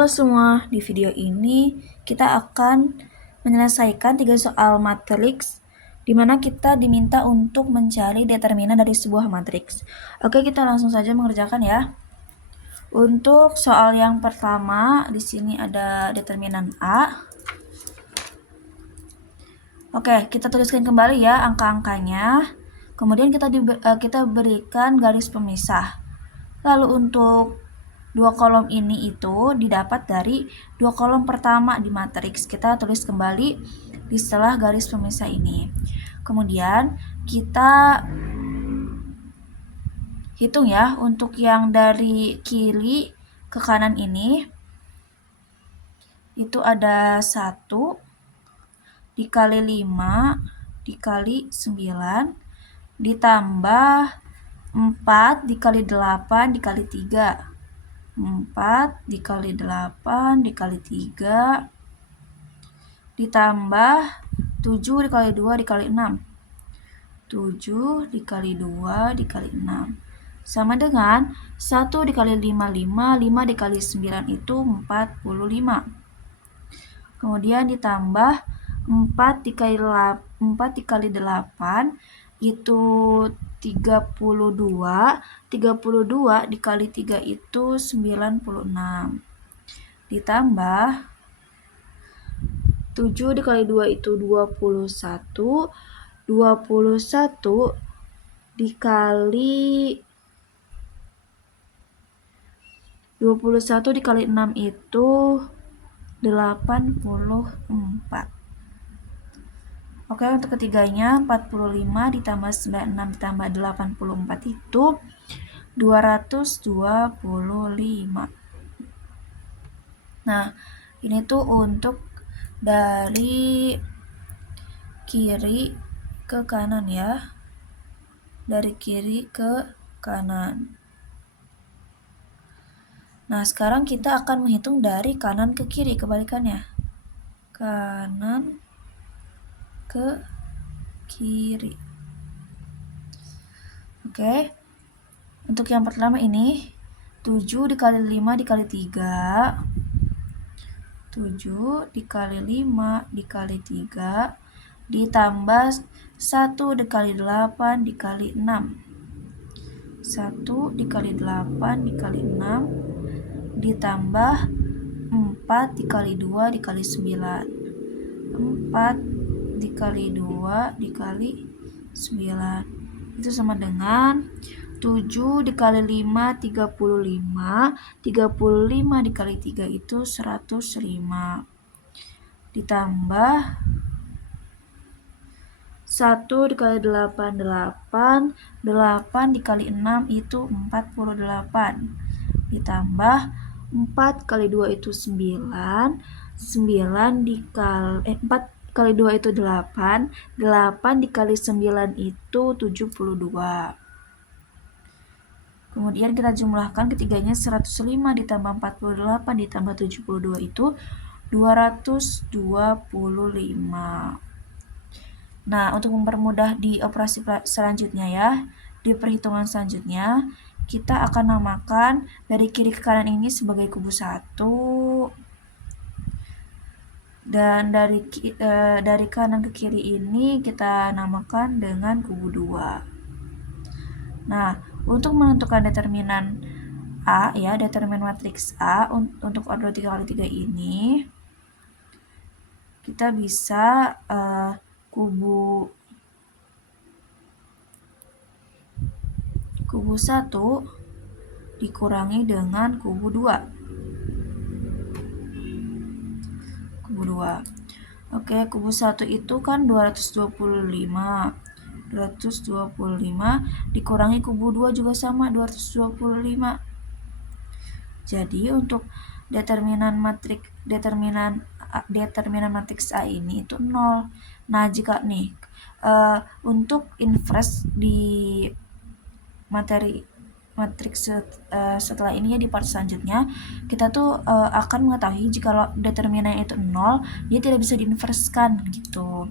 Halo semua, di video ini kita akan menyelesaikan 3 soal matriks di mana kita diminta untuk mencari determinan dari sebuah matriks. Oke, kita langsung saja mengerjakan ya. Untuk soal yang pertama, di sini ada determinan A. Oke, kita tuliskan kembali ya angka-angkanya. Kemudian kita berikan garis pemisah. Lalu untuk dua kolom ini itu didapat dari dua kolom pertama di matriks. Kita tulis kembali di setelah garis pemisah ini. Kemudian kita hitung ya untuk yang dari kiri ke kanan ini. Itu ada 1 dikali 5 dikali 9 ditambah 4 dikali 8 dikali 3. 4 dikali 8 dikali 3 ditambah 7 dikali 2 dikali 6. 7 dikali 2 dikali 6 sama dengan 1 dikali 5, 5 dikali 9 itu 45. Kemudian ditambah 4 dikali 8 itu 32. 32 dikali 3 itu 96. Ditambah 7 dikali 2 itu 21. 21 dikali 6 itu 84. Oke, untuk ketiganya 45 ditambah 96 ditambah 84 itu 225. Nah, ini tuh untuk dari kiri ke kanan ya. Dari kiri ke kanan. Nah, sekarang kita akan menghitung dari kanan ke kiri, kebalikannya. Kanan ke kiri. Oke. Untuk yang pertama ini 7 dikali 5 dikali 3. 7 dikali 5 dikali 3 ditambah 1 dikali 8 dikali 6. 1 dikali 8 dikali 6 ditambah 4 dikali 2 dikali 9. 4 dikali 2 dikali 9 itu sama dengan 7 dikali 5 35. 35 dikali 3 itu 105. Ditambah 1 dikali 8 8. 8 dikali 6 itu 48. Ditambah 4 kali 2 itu 9. 9 dikali 4 kali 2 itu 8. 8 dikali 9 itu 72. Kemudian kita jumlahkan ketiganya 105 ditambah 48 ditambah 72 itu 225. Nah, untuk mempermudah di operasi selanjutnya ya, di perhitungan selanjutnya, kita akan namakan dari kiri ke kanan ini sebagai kubu 1. Dan dari kanan ke kiri ini kita namakan dengan kubu 2. Nah, untuk menentukan determinan A ya, determinan matriks A untuk order 3x3 ini, kita bisa kubu 1 dikurangi dengan kubu 2. Kubu 2. Oke, kubu 1 itu kan 225. 225 dikurangi kubu 2 juga sama 225. Jadi untuk determinan matriks A ini itu 0. Nah, jika nih untuk inverse di materi matriks setelah ini ya, di part selanjutnya kita tuh akan mengetahui jika determinannya itu 0, dia tidak bisa diinverskan gitu.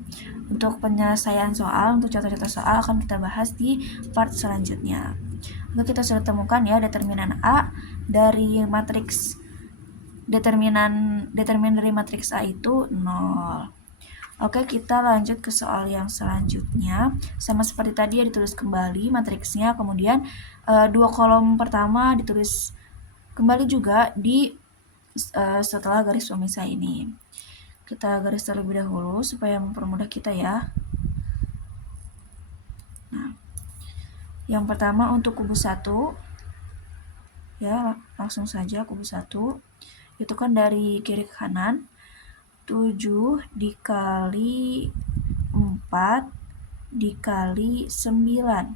Untuk penyelesaian soal, untuk contoh-contoh soal akan kita bahas di part selanjutnya. Lalu kita sudah temukan ya determinan A dari matriks determinan dari matriks A itu 0. Oke, kita lanjut ke soal yang selanjutnya. Sama seperti tadi ya, ditulis kembali matriksnya, kemudian 2 kolom pertama ditulis kembali juga di setelah garis pemisah ini. Kita garis terlebih dahulu supaya mempermudah kita ya. Nah, yang pertama untuk kubus 1, ya langsung saja kubus 1. Itu kan dari kiri ke kanan, 7 dikali 4 dikali 9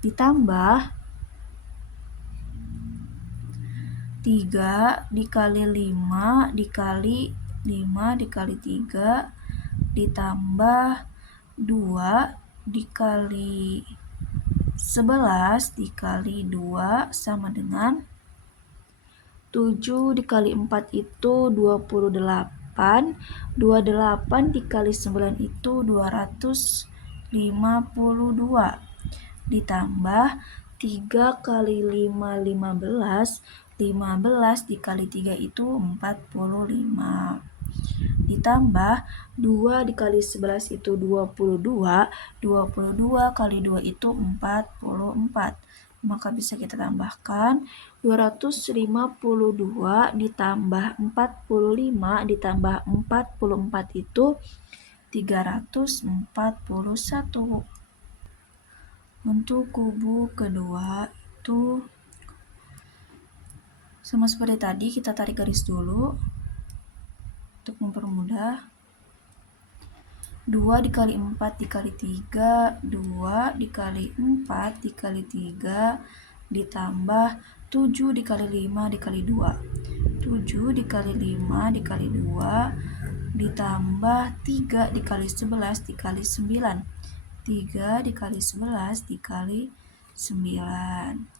ditambah 3 dikali 5 dikali 5 dikali 3 ditambah 2 dikali 11 dikali 2 sama dengan 7 dikali 4 itu 28, 28 dikali 9 itu 252, ditambah 3 kali 5, 15, 15 dikali 3 itu 45, ditambah 2 dikali 11 itu 22, 22 kali 2 itu 44. Maka bisa kita tambahkan 252 ditambah 45 ditambah 44 itu 341. Untuk kubu kedua itu sama seperti tadi, kita tarik garis dulu untuk mempermudah. 2 dikali 4 dikali 3, 2 dikali 4 dikali 3 ditambah 7 dikali 5 dikali 2, 7 dikali 5 dikali 2 ditambah 3 dikali 11 dikali 9, 3 dikali 11 dikali 9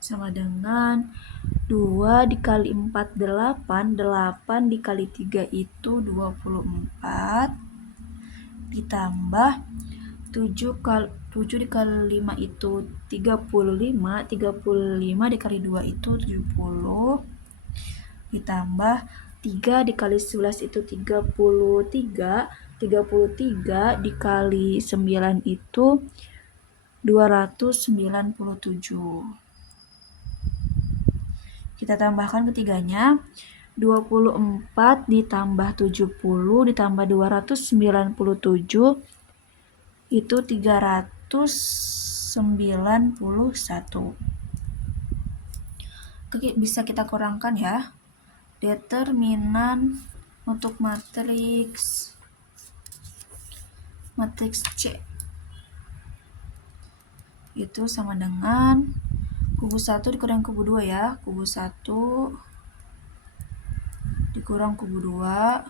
sama dengan 2 dikali 4 8, 8 dikali 3 itu 24 ditambah 7 dikali 5 itu 35, 35 dikali 2 itu 70 ditambah 3 dikali 11 itu 33, 33 dikali 9 itu 297. Kita tambahkan ketiganya, 24 ditambah 70 ditambah 297 itu 391. Oke, bisa kita kurangkan ya. Determinan untuk matriks C itu sama dengan kubu 1 dikurang kubu 2 ya. Kubu 1 dikurang kubu 2.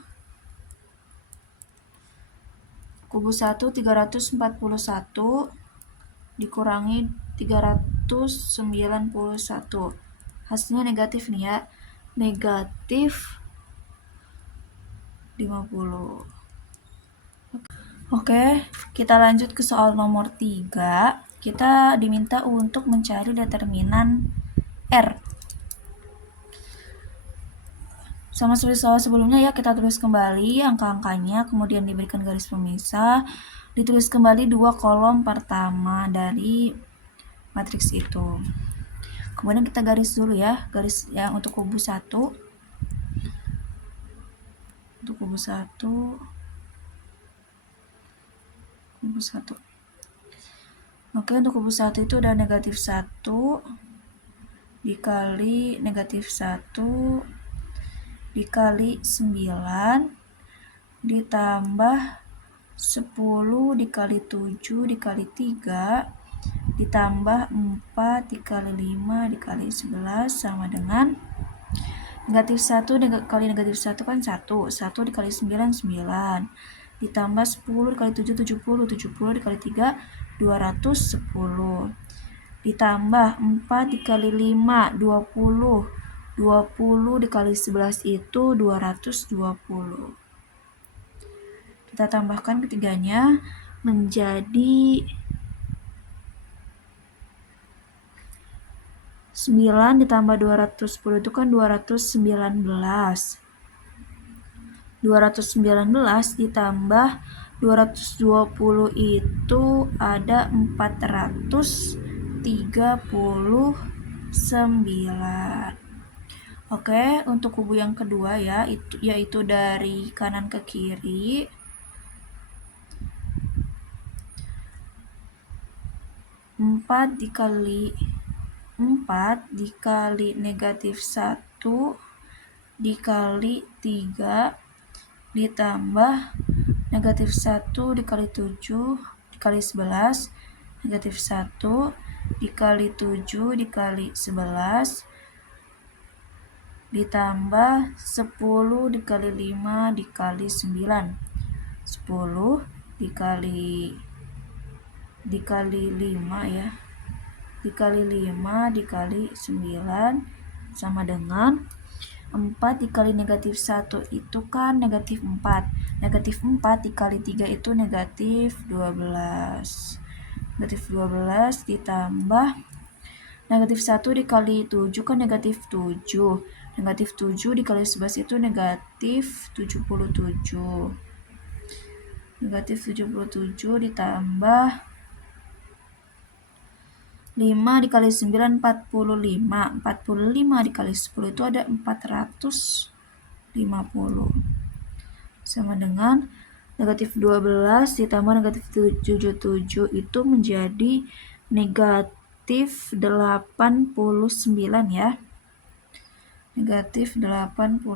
Kubu 1 341 dikurangi 391. Hasilnya negatif nih ya. Negatif 50. Oke, kita lanjut ke soal nomor 3. Kita diminta untuk mencari determinan R. Sama seperti soal sebelumnya ya, kita tulis kembali angka-angkanya, kemudian diberikan garis pemisah, ditulis kembali 2 kolom pertama dari matriks itu. Kemudian kita garis dulu ya, garis yang untuk kubu 1. Untuk kubu 1. Kubu 1. Oke, untuk kubu 1 itu ada negatif 1 dikali negatif 1 dikali 9 ditambah 10 dikali 7 dikali 3 ditambah 4 dikali 5 dikali 11 sama dengan negatif 1 kali negatif 1 kan 1. 1 dikali 9, 9. Ditambah 10 dikali 7, 70. 70 dikali 3, 210. Ditambah 4 dikali 5, 20. 20 dikali 11 itu 220. Kita tambahkan ketiganya menjadi 9 ditambah 210 itu kan 219. 219 ditambah 220 itu ada 439. Oke, untuk kubu yang kedua ya, yaitu dari kanan ke kiri. 4 dikali negatif 1 dikali 3 ditambah negatif 1 dikali 7 dikali 11 negatif 1 dikali 7 dikali 11 ditambah 10 dikali 5 dikali 9. 10 dikali 5 ya, dikali 5 dikali 9 sama dengan 4 dikali negatif 1 itu kan negatif 4. Negatif 4 dikali 3 itu negatif 12. Negatif 12 ditambah negatif 1 dikali 7 kan negatif 7. Negatif 7 dikali 11 itu negatif 77. Negatif 77 ditambah 5 dikali 9 45. 45 dikali 10 itu ada 450. Sama dengan negatif 12 ditambah negatif 77 itu menjadi negatif 89 ya. Negatif 89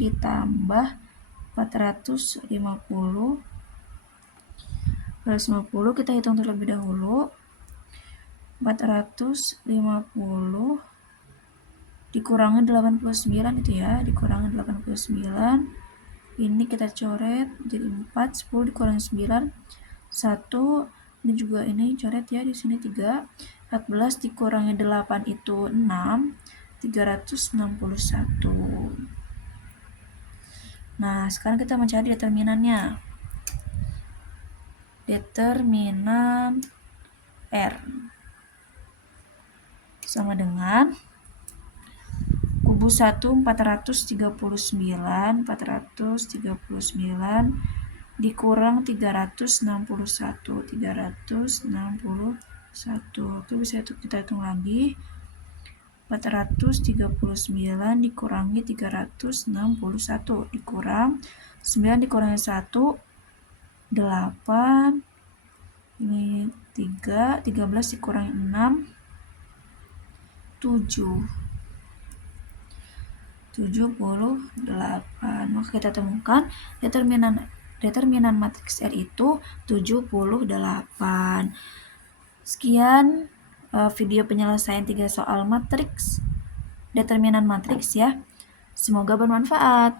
ditambah 450. 450 kita hitung terlebih dahulu. 450 dikurangi 89 itu ya, dikurangi 89. Ini kita coret jadi 4, 10 dikurangi 9, 1, ini juga ini coret ya, di sini 3, 14 dikurangi 8 itu 6, 361. Nah, sekarang kita mencari determinannya. Determinan R sama dengan kubu 1 439 dikurang 361. Oke, bisa kita hitung lagi. 439 dikurangi 361 dikurang 9 dikurangi 1 8, ini 3, 13 dikurangi 6 78. Maka kita temukan determinan matriks R itu 78. Sekian video penyelesaian 3 soal matriks, determinan matriks ya. Semoga bermanfaat.